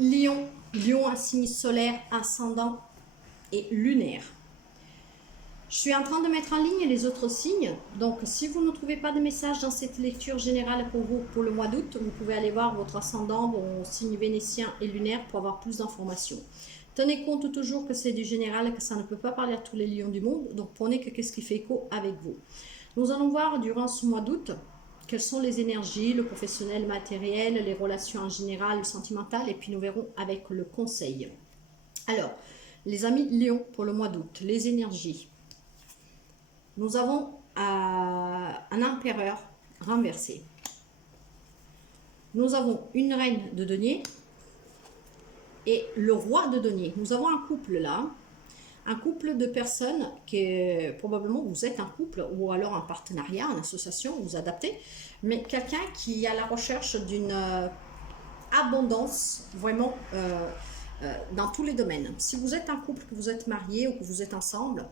Lion, Lion, un signe solaire, ascendant et lunaire. Je suis en train de mettre en ligne les autres signes. Donc, si vous ne trouvez pas de message dans cette lecture générale pour vous pour le mois d'août, vous pouvez aller voir votre ascendant, vos signes vénitiens et lunaires pour avoir plus d'informations. Tenez compte toujours que c'est du général, que ça ne peut pas parler à tous les lions du monde. Donc, prenez que qu'est-ce qui fait écho avec vous. Nous allons voir durant ce mois d'août quelles sont les énergies, le professionnel, le matériel, les relations en général, le sentimental, et puis nous verrons avec le conseil. Alors, les amis Lion pour le mois d'août, les énergies. Nous avons un empereur renversé. Nous avons une reine de denier et le roi de denier. Nous avons un couple là, un couple de personnes qui probablement vous êtes un couple ou alors un partenariat, une association, vous adaptez, mais quelqu'un qui est à la recherche d'une abondance vraiment dans tous les domaines. Si vous êtes un couple, que vous êtes marié ou que vous êtes ensemble,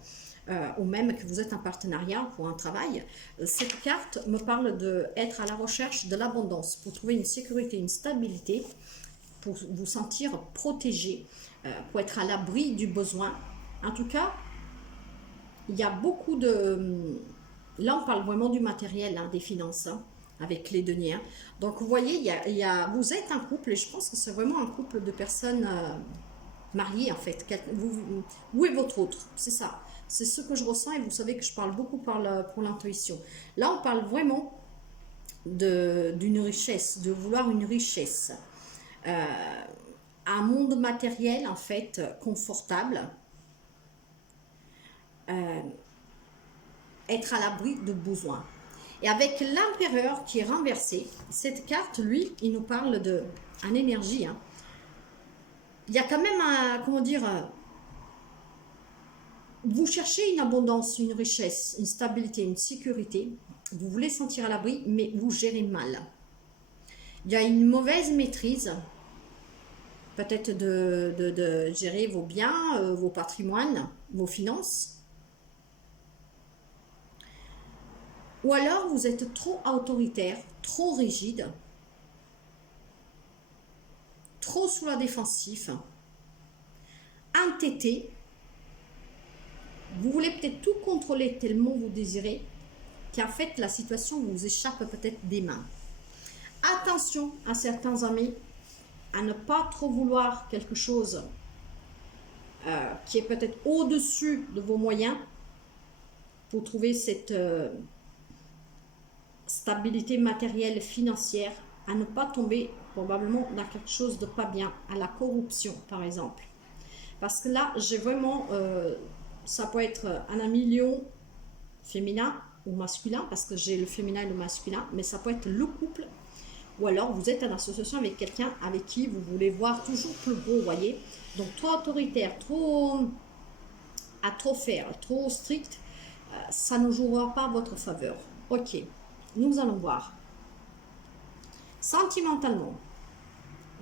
ou même que vous êtes en partenariat pour un travail, cette carte me parle d'être à la recherche de l'abondance, pour trouver une sécurité, une stabilité, pour vous sentir protégé, pour être à l'abri du besoin. En tout cas, il y a beaucoup de... Là, on parle vraiment du matériel, hein, des finances, hein, avec les deniers. Hein. Donc, vous voyez, vous êtes un couple, et je pense que c'est vraiment un couple de personnes mariées, en fait. Vous et votre autre, c'est ça. C'est ce que je ressens, et vous savez que je parle beaucoup pour l'intuition. Là, on parle vraiment d'une richesse, de vouloir une richesse. Un monde matériel, en fait, confortable. Être à l'abri de besoins. Et avec l'empereur qui est renversé, cette carte, lui, il nous parle en énergie. Hein. Il y a quand même comment dire, vous cherchez une abondance, une richesse, une stabilité, une sécurité. Vous voulez sentir à l'abri, mais vous gérez mal. Il y a une mauvaise maîtrise, peut-être de gérer vos biens, vos patrimoines, vos finances. Ou alors vous êtes trop autoritaire, trop rigide, trop sous la défensive, entêté. Vous voulez peut-être tout contrôler tellement vous désirez qu'en fait la situation vous échappe peut-être des mains. Attention à certains amis à ne pas trop vouloir quelque chose qui est peut-être au-dessus de vos moyens pour trouver cette stabilité matérielle, financière, à ne pas tomber probablement dans quelque chose de pas bien, à la corruption par exemple. Parce que là, j'ai vraiment, ça peut être un ami lion féminin ou masculin, parce que j'ai le féminin et le masculin, mais ça peut être le couple, ou alors vous êtes en association avec quelqu'un avec qui vous voulez voir toujours plus gros, voyez. Donc trop autoritaire, à trop faire, trop strict, ça ne jouera pas à votre faveur. Ok. Nous allons voir. Sentimentalement,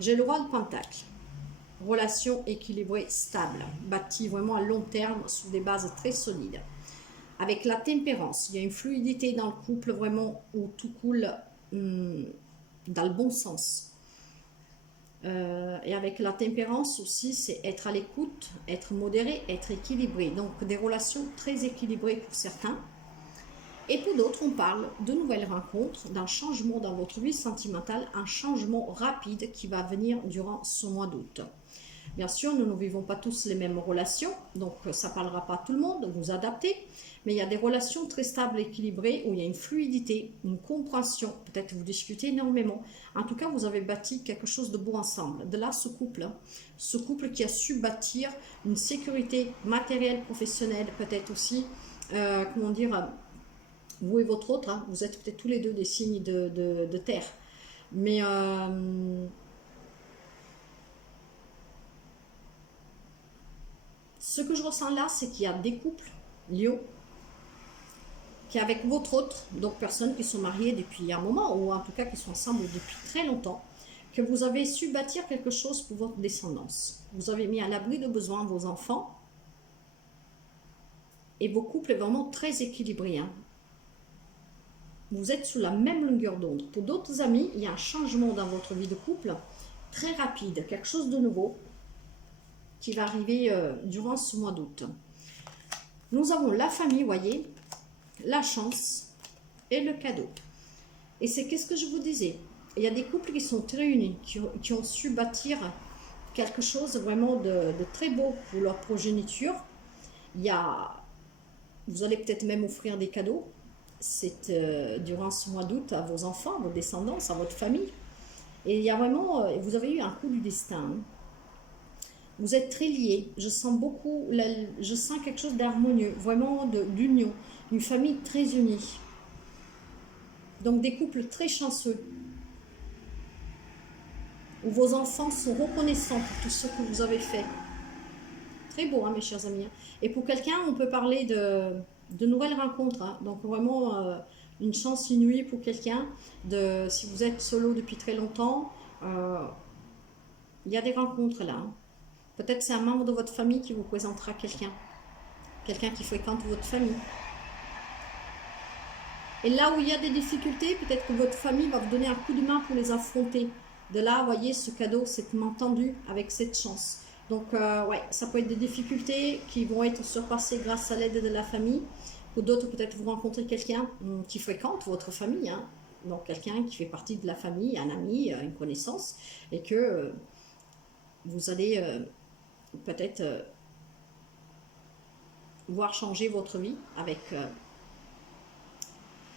j'ai le roi de Pentacle. Relation équilibrée, stable, bâtie vraiment à long terme sur des bases très solides. Avec la tempérance, il y a une fluidité dans le couple vraiment où tout coule dans le bon sens. Et avec la tempérance aussi, c'est être à l'écoute, être modéré, être équilibré. Donc des relations très équilibrées pour certains. Et pour d'autres, on parle de nouvelles rencontres, d'un changement dans votre vie sentimentale, un changement rapide qui va venir durant ce mois d'août. Bien sûr, nous ne vivons pas tous les mêmes relations, donc ça ne parlera pas à tout le monde, vous adaptez, mais il y a des relations très stables, équilibrées, où il y a une fluidité, une compréhension, peut-être vous discutez énormément. En tout cas, vous avez bâti quelque chose de beau ensemble. De là, ce couple qui a su bâtir une sécurité matérielle, professionnelle, peut-être aussi, comment dire, vous et votre autre, hein, vous êtes peut-être tous les deux des signes de terre. Mais ce que je ressens là, c'est qu'il y a des couples, Lion, qui avec votre autre, donc personnes qui sont mariées depuis un moment, ou en tout cas qui sont ensemble depuis très longtemps, que vous avez su bâtir quelque chose pour votre descendance. Vous avez mis à l'abri de besoins vos enfants, et vos couples est vraiment très équilibré. Hein. Vous êtes sous la même longueur d'onde. Pour d'autres amis, il y a un changement dans votre vie de couple. très rapide, quelque chose de nouveau qui va arriver durant ce mois d'août. Nous avons la famille, voyez, la chance et le cadeau. Et c'est qu'est-ce que je vous disais, il y a des couples qui sont très unis, qui ont su bâtir quelque chose vraiment de très beau pour leur progéniture. Vous allez peut-être même offrir des cadeaux durant ce mois d'août à vos enfants, à vos descendants, à votre famille. Et il y a vraiment, vous avez eu un coup du destin. Hein. Vous êtes très liés. Je sens beaucoup, je sens quelque chose d'harmonieux, vraiment d'union, une famille très unie. Donc des couples très chanceux, où vos enfants sont reconnaissants pour tout ce que vous avez fait. Très beau, hein, mes chers amis. Et pour quelqu'un, on peut parler de nouvelles rencontres. Hein. Donc vraiment une chance inouïe pour quelqu'un. Si vous êtes solo depuis très longtemps, il y a des rencontres là. Hein. Peut-être c'est un membre de votre famille qui vous présentera quelqu'un. Quelqu'un qui fréquente votre famille. Et là où il y a des difficultés, peut-être que votre famille va vous donner un coup de main pour les affronter. De là, vous voyez, ce cadeau, cette main tendue avec cette chance. Donc, ouais, ça peut être des difficultés qui vont être surpassées grâce à l'aide de la famille. Pour d'autres, peut-être vous rencontrez quelqu'un qui fréquente votre famille. Hein. Donc, quelqu'un qui fait partie de la famille, un ami, une connaissance. Et que vous allez peut-être voir changer votre vie avec...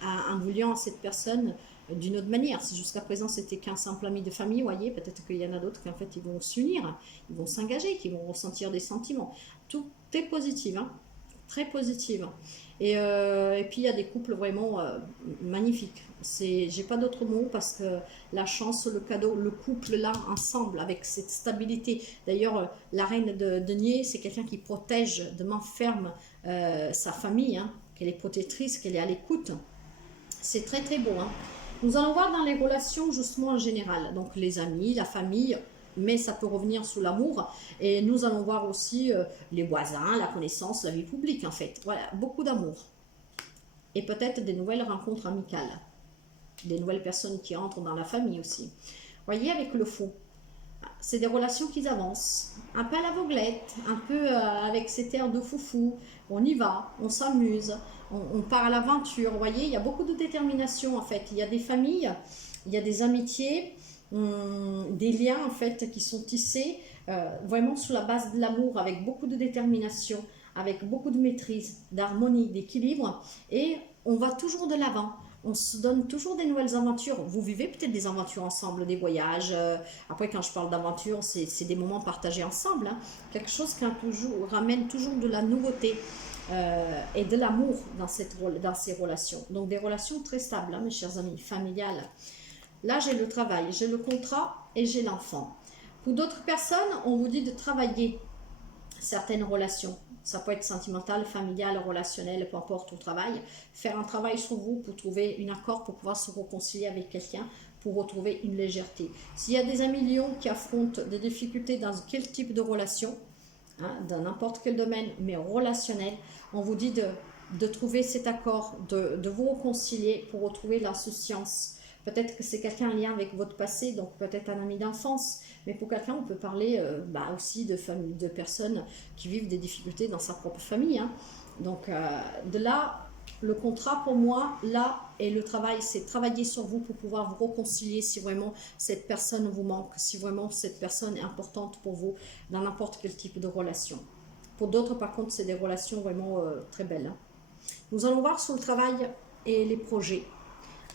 en voulant à cette personne d'une autre manière. Si jusqu'à présent c'était qu'un simple ami de famille, voyez, peut-être qu'il y en a d'autres qui en fait ils vont s'unir, ils vont s'engager, qui vont ressentir des sentiments. Tout est positif, hein, très positif. Et puis il y a des couples vraiment magnifiques. J'ai pas d'autres mots parce que la chance, le cadeau, le couple là ensemble avec cette stabilité. D'ailleurs, la reine de denier, c'est quelqu'un qui protège de main ferme sa famille, hein, qu'elle est protectrice, qu'elle est à l'écoute. C'est très très beau. Hein. Nous allons voir dans les relations justement en général. Donc les amis, la famille, mais ça peut revenir sous l'amour. Et nous allons voir aussi les voisins, la connaissance, la vie publique en fait. Voilà, beaucoup d'amour. Et peut-être des nouvelles rencontres amicales. Des nouvelles personnes qui entrent dans la famille aussi. Voyez avec le faux. C'est des relations qui avancent. Un peu à l'aveuglette, un peu avec cet air de foufou. On y va, on s'amuse. On part à l'aventure, vous voyez, il y a beaucoup de détermination en fait. Il y a des familles, il y a des amitiés, des liens en fait qui sont tissés vraiment sous la base de l'amour, avec beaucoup de détermination, avec beaucoup de maîtrise, d'harmonie, d'équilibre. Et on va toujours de l'avant. On se donne toujours des nouvelles aventures. Vous vivez peut-être des aventures ensemble, des voyages. Après, quand je parle d'aventure, c'est des moments partagés ensemble. Hein. Quelque chose qui ramène toujours de la nouveauté. Et de l'amour dans ces relations. Donc des relations très stables, hein, mes chers amis, familiales. Là, j'ai le travail, j'ai le contrat et j'ai l'enfant. Pour d'autres personnes, on vous dit de travailler certaines relations. Ça peut être sentimental, familial, relationnel, peu importe, au travail. Faire un travail sur vous pour trouver un accord, pour pouvoir se réconcilier avec quelqu'un, pour retrouver une légèreté. S'il y a des amis lions qui affrontent des difficultés dans quel type de relation, hein, dans n'importe quel domaine, mais relationnel, on vous dit de trouver cet accord, de vous réconcilier pour retrouver l'insouciance. Peut-être que c'est quelqu'un en lien avec votre passé, donc peut-être un ami d'enfance, mais pour quelqu'un, on peut parler aussi de personnes qui vivent des difficultés dans sa propre famille. Hein. Donc de là, le contrat pour moi, là, et le travail, c'est travailler sur vous pour pouvoir vous réconcilier si vraiment cette personne vous manque, si vraiment cette personne est importante pour vous dans n'importe quel type de relation. Pour d'autres, par contre, c'est des relations vraiment très belles. Hein. Nous allons voir sur le travail et les projets.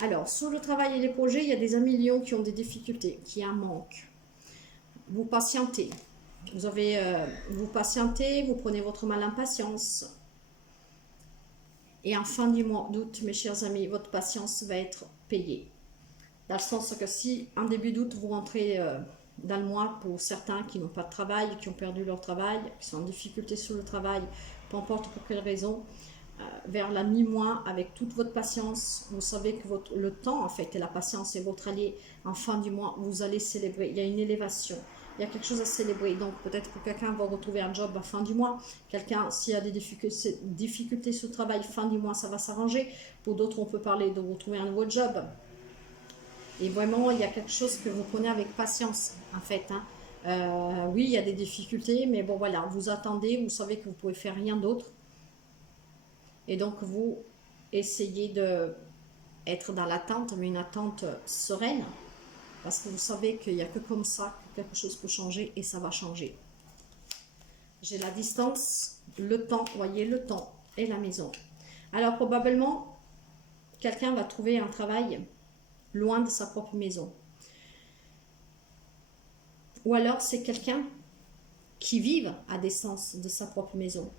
Alors, sur le travail et les projets, il y a des amis lions qui ont des difficultés, qui en manquent. Vous patientez. Vous patientez, vous prenez votre mal en patience. Et en fin du mois d'août, mes chers amis, votre patience va être payée. Dans le sens que si, en début d'août, vous rentrez dans le mois, pour certains qui n'ont pas de travail, qui ont perdu leur travail, qui sont en difficulté sur le travail, peu importe pour quelle raison, vers la mi-mois, avec toute votre patience, vous savez que le temps, en fait, et la patience est votre allié. En fin du mois, vous allez célébrer. Il y a une élévation. Il y a quelque chose à célébrer. Donc, peut-être que quelqu'un va retrouver un job à fin du mois. Quelqu'un, s'il y a des difficultés sur le travail, fin du mois, ça va s'arranger. Pour d'autres, on peut parler de retrouver un nouveau job. Et vraiment, il y a quelque chose que vous prenez avec patience, en fait. Hein. Oui, il y a des difficultés, mais bon, voilà, vous attendez, vous savez que vous pouvez faire rien d'autre. Et donc, vous essayez de être dans l'attente, mais une attente sereine, parce que vous savez qu'il n'y a que comme ça que quelque chose peut changer, et ça va changer. J'ai la distance, le temps, voyez, le temps et la maison. Alors, probablement, quelqu'un va trouver un travail loin de sa propre maison. Ou alors, c'est quelqu'un qui vive à distance de sa propre maison.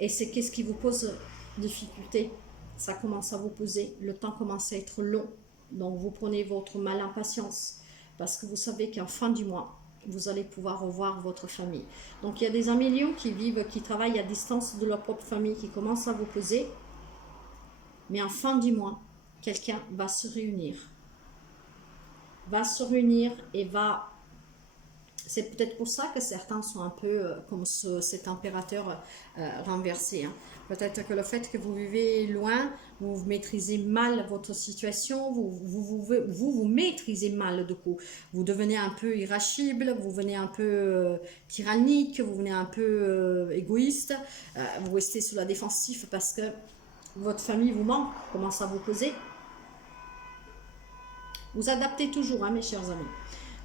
Et c'est qu'est-ce qui vous pose difficulté? Ça commence à vous poser, le temps commence à être long. Donc, vous prenez votre mal en patience, parce que vous savez qu'en fin du mois, vous allez pouvoir revoir votre famille. Donc, il y a des millions qui vivent, qui travaillent à distance de leur propre famille, qui commencent à vous poser. Mais en fin du mois, quelqu'un va se réunir. Et va... C'est peut-être pour ça que certains sont un peu comme cet impérateur renversé. Hein. Peut-être que le fait que vous vivez loin, vous maîtrisez mal votre situation, vous maîtrisez mal du coup. Vous devenez un peu irascible, vous devenez un peu tyrannique, vous devenez un peu égoïste, vous restez sur la défensive parce que votre famille vous manque, commence à vous poser. Vous adaptez toujours, hein, mes chers amis.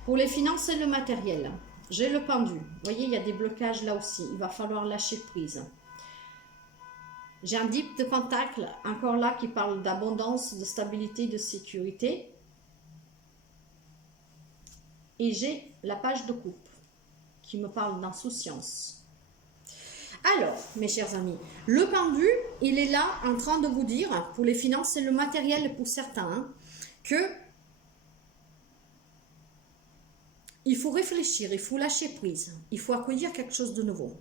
Pour les finances et le matériel, j'ai le pendu. Vous voyez, il y a des blocages là aussi. Il va falloir lâcher prise. J'ai un 10 de pentacle, encore là, qui parle d'abondance, de stabilité, de sécurité. Et j'ai la page de coupe, qui me parle d'insouciance. Alors, mes chers amis, le pendu, il est là en train de vous dire, pour les finances et le matériel pour certains, hein, que il faut réfléchir, il faut lâcher prise, il faut accueillir quelque chose de nouveau.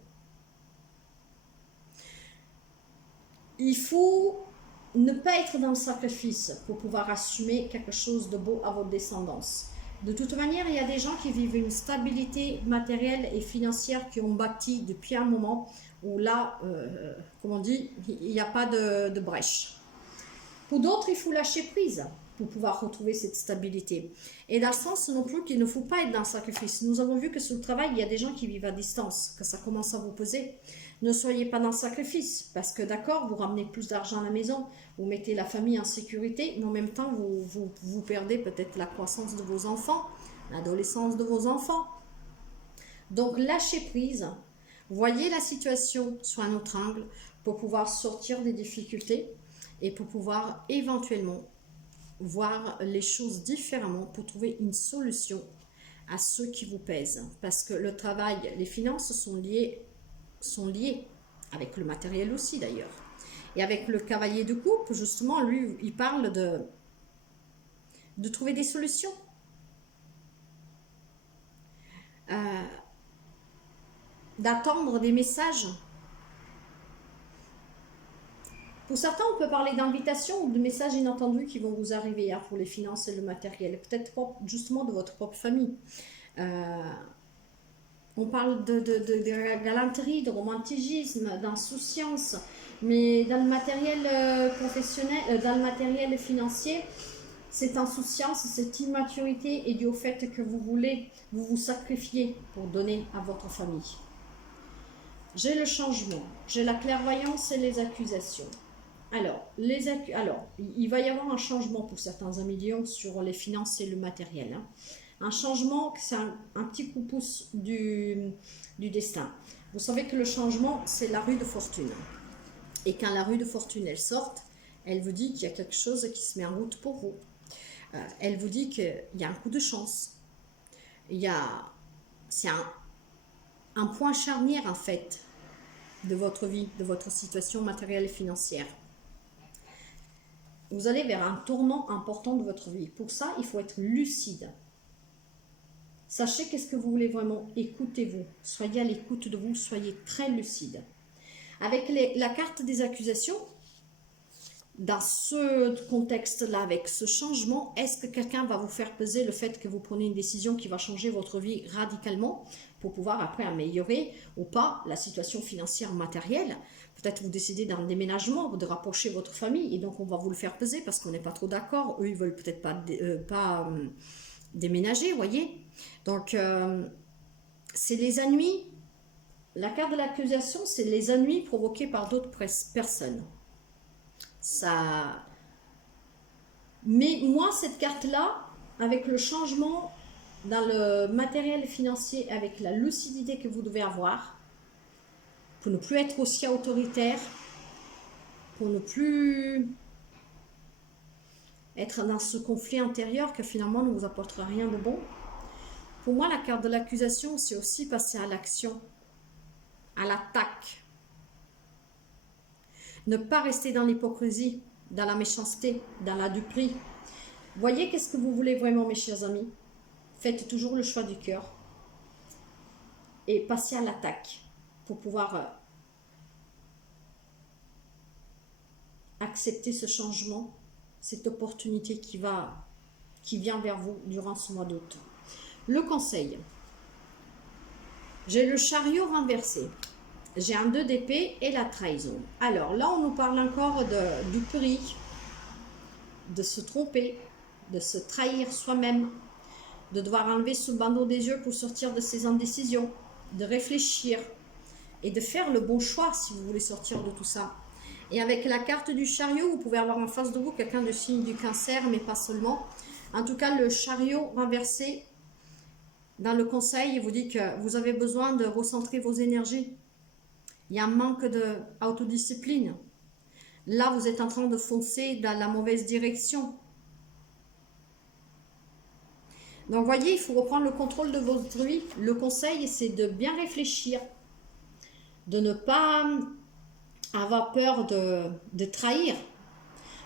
Il faut ne pas être dans le sacrifice pour pouvoir assumer quelque chose de beau à votre descendance. De toute manière, il y a des gens qui vivent une stabilité matérielle et financière qui ont bâti depuis un moment où là, comme on dit, il n'y a pas de brèche. Pour d'autres, il faut lâcher prise pour pouvoir retrouver cette stabilité. Et dans le sens non plus qu'il ne faut pas être dans le sacrifice. Nous avons vu que sur le travail, il y a des gens qui vivent à distance, que ça commence à vous peser. Ne soyez pas dans le sacrifice, parce que d'accord, vous ramenez plus d'argent à la maison, vous mettez la famille en sécurité, mais en même temps, vous perdez peut-être la croissance de vos enfants, l'adolescence de vos enfants. Donc, lâchez prise, voyez la situation sous un autre angle pour pouvoir sortir des difficultés et pour pouvoir éventuellement voir les choses différemment pour trouver une solution à ceux qui vous pèsent. Parce que le travail, les finances sont liées avec le matériel aussi d'ailleurs. Et avec le cavalier de coupe, justement, lui, il parle de trouver des solutions. D'attendre des messages. Pour certains, on peut parler d'invitations ou de messages inattendus qui vont vous arriver hein, pour les finances et le matériel. Peut-être justement de votre propre famille. On parle de galanterie, de romanticisme, d'insouciance. Mais dans le matériel professionnel, dans le matériel financier, cette insouciance, cette immaturité est due au fait que vous voulez vous sacrifier pour donner à votre famille. J'ai le changement, j'ai la clairvoyance et les accusations. Alors, il va y avoir un changement pour certains millions sur les finances et le matériel. Hein. Un changement, c'est un petit coup de pouce du destin. Vous savez que le changement, c'est la rue de fortune. Et quand la rue de fortune, elle sort, elle vous dit qu'il y a quelque chose qui se met en route pour vous. Elle vous dit qu'il y a un coup de chance. C'est un point charnière, en fait, de votre vie, de votre situation matérielle et financière. Vous allez vers un tournant important de votre vie. Pour ça, il faut être lucide. Sachez qu'est-ce que vous voulez vraiment. Écoutez-vous. Soyez à l'écoute de vous. Soyez très lucide. Avec la carte des accusations, dans ce contexte-là, avec ce changement, est-ce que quelqu'un va vous faire peser le fait que vous prenez une décision qui va changer votre vie radicalement? pour pouvoir après améliorer ou pas la situation financière matérielle. Peut-être vous décidez d'un déménagement, de rapprocher votre famille, et donc on va vous le faire peser parce qu'on n'est pas trop d'accord. Eux, ils veulent peut-être pas déménager, vous voyez. Donc, c'est les ennuis. La carte de l'accusation, c'est les ennuis provoqués par d'autres personnes. Ça... Mais moi, cette carte-là, avec le changement dans le matériel financier, avec la lucidité que vous devez avoir, pour ne plus être aussi autoritaire, pour ne plus être dans ce conflit intérieur que finalement ne vous apportera rien de bon. Pour moi, la carte de l'accusation, c'est aussi passer à l'action, à l'attaque. Ne pas rester dans l'hypocrisie, dans la méchanceté, dans la duperie. Voyez qu'est-ce que vous voulez vraiment, mes chers amis. Faites toujours le choix du cœur et passez à l'attaque pour pouvoir accepter ce changement, cette opportunité qui vient vers vous durant ce mois d'août. Le conseil. J'ai le chariot renversé. J'ai un 2 d'épée et la trahison. Alors là, on nous parle encore de duperie, de se tromper, de se trahir soi-même, de devoir enlever ce bandeau des yeux pour sortir de ses indécisions, de réfléchir et de faire le bon choix si vous voulez sortir de tout ça. Et avec la carte du chariot, vous pouvez avoir en face de vous quelqu'un de signe du cancer, mais pas seulement. En tout cas, le chariot renversé, dans le conseil, il vous dit que vous avez besoin de recentrer vos énergies. Il y a un manque d'autodiscipline. Là, vous êtes en train de foncer dans la mauvaise direction. Donc, voyez, il faut reprendre le contrôle de votre vie. Le conseil, c'est de bien réfléchir, de ne pas avoir peur de trahir.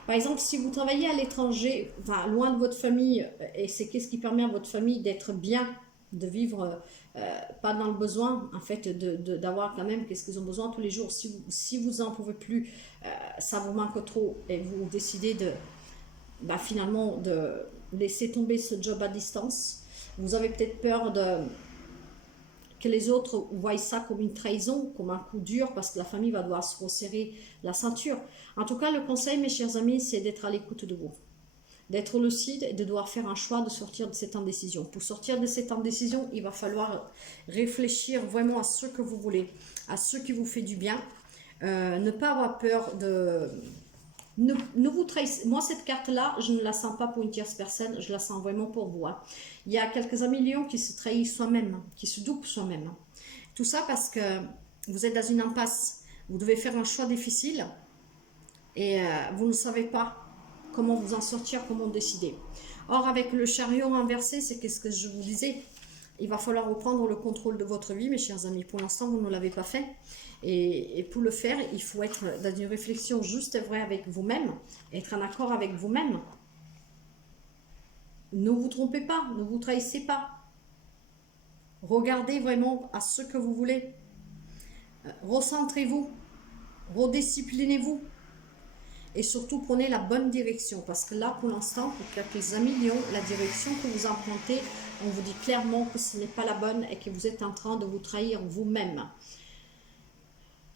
Par exemple, si vous travaillez à l'étranger, enfin, loin de votre famille, et c'est qu'est-ce qui permet à votre famille d'être bien, de vivre pas dans le besoin, en fait, d'avoir quand même qu'est-ce qu'ils ont besoin tous les jours. Si vous en pouvez plus, ça vous manque trop, et vous décidez finalement de laisser tomber ce job à distance. Vous avez peut-être peur que les autres voient ça comme une trahison, comme un coup dur, parce que la famille va devoir se resserrer la ceinture. En tout cas, le conseil, mes chers amis, c'est d'être à l'écoute de vous, d'être lucide et de devoir faire un choix de sortir de cette indécision. Pour sortir de cette indécision, il va falloir réfléchir vraiment à ce que vous voulez, à ce qui vous fait du bien, ne pas avoir peur de... Ne vous trahissez. Moi, cette carte-là, je ne la sens pas pour une tierce personne, je la sens vraiment pour vous. Hein. Il y a quelques amis lions qui se trahissent soi-même, qui se dupent soi-même. Tout ça parce que vous êtes dans une impasse. Vous devez faire un choix difficile et vous ne savez pas comment vous en sortir, comment décider. Or, avec le chariot inversé, c'est qu'est-ce que je vous disais. Il va falloir reprendre le contrôle de votre vie, mes chers amis. Pour l'instant, vous ne l'avez pas fait. Et pour le faire, il faut être dans une réflexion juste et vraie avec vous-même, être en accord avec vous-même. Ne vous trompez pas, ne vous trahissez pas. Regardez vraiment à ce que vous voulez. Recentrez-vous, redisciplinez-vous. Et surtout, prenez la bonne direction. Parce que là, pour l'instant, pour quelques amis lions, la direction que vous empruntez, on vous dit clairement que ce n'est pas la bonne et que vous êtes en train de vous trahir vous-même.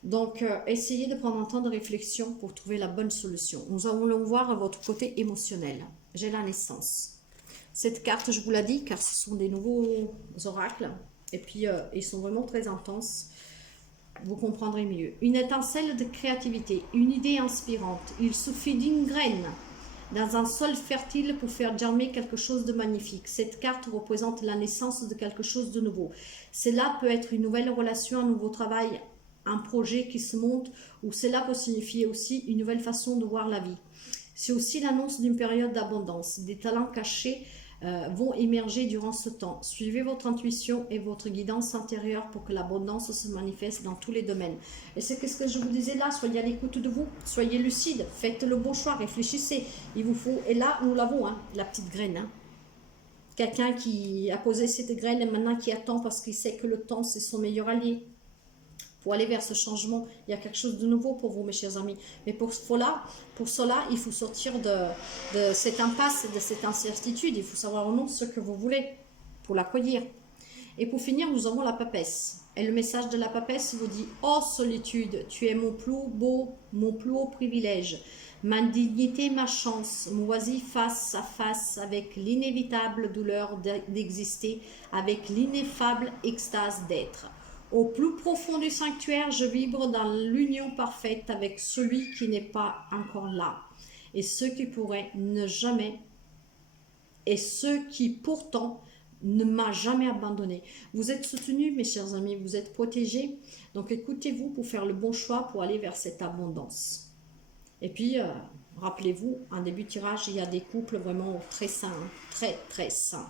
Donc, essayez de prendre un temps de réflexion pour trouver la bonne solution. Nous allons voir votre côté émotionnel. J'ai la naissance. Cette carte, je vous l'ai dit, car ce sont des nouveaux oracles. Et puis, ils sont vraiment très intenses. Vous comprendrez mieux. Une étincelle de créativité, une idée inspirante. Il suffit d'une graine dans un sol fertile pour faire germer quelque chose de magnifique. Cette carte représente la naissance de quelque chose de nouveau. Cela peut être une nouvelle relation, un nouveau travail, un projet qui se monte, ou cela peut signifier aussi une nouvelle façon de voir la vie. C'est aussi l'annonce d'une période d'abondance. Des talents cachés vont émerger durant ce temps. Suivez votre intuition et votre guidance intérieure pour que l'abondance se manifeste dans tous les domaines. Et c'est ce que je vous disais là, soyez à l'écoute de vous, soyez lucide, faites le bon choix, réfléchissez. Il vous faut, et là nous l'avons, hein, la petite graine. Hein. Quelqu'un qui a posé cette graine et maintenant qui attend parce qu'il sait que le temps c'est son meilleur allié. Pour aller vers ce changement, il y a quelque chose de nouveau pour vous, mes chers amis. Mais pour cela, il faut sortir de cette impasse, de cette incertitude. Il faut savoir au nom ce que vous voulez pour l'accueillir. Et pour finir, nous avons la papesse. Et le message de la papesse vous dit: oh solitude, tu es mon plus haut privilège, ma dignité, ma chance, me voici face à face avec l'inévitable douleur d'exister, avec l'ineffable extase d'être. Au plus profond du sanctuaire, je vibre dans l'union parfaite avec celui qui n'est pas encore là, et ceux qui pourraient ne jamais, et ceux qui pourtant ne m'a jamais abandonné. Vous êtes soutenus, mes chers amis, vous êtes protégés. Donc écoutez-vous pour faire le bon choix pour aller vers cette abondance. Et puis, rappelez-vous, en début de tirage, il y a des couples vraiment très sains, très très sains.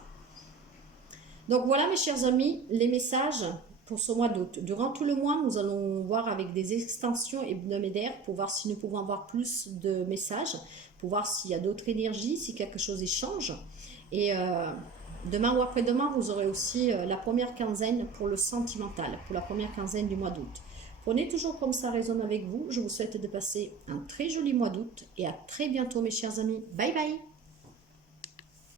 Donc voilà, mes chers amis, les messages pour ce mois d'août. Durant tout le mois, nous allons voir avec des extensions hebdomadaires pour voir si nous pouvons avoir plus de messages, pour voir s'il y a d'autres énergies, si quelque chose y change. Et demain ou après-demain, vous aurez aussi la première quinzaine pour le sentimental, pour la première quinzaine du mois d'août. Prenez toujours comme ça résonne avec vous. Je vous souhaite de passer un très joli mois d'août et à très bientôt, mes chers amis. Bye bye!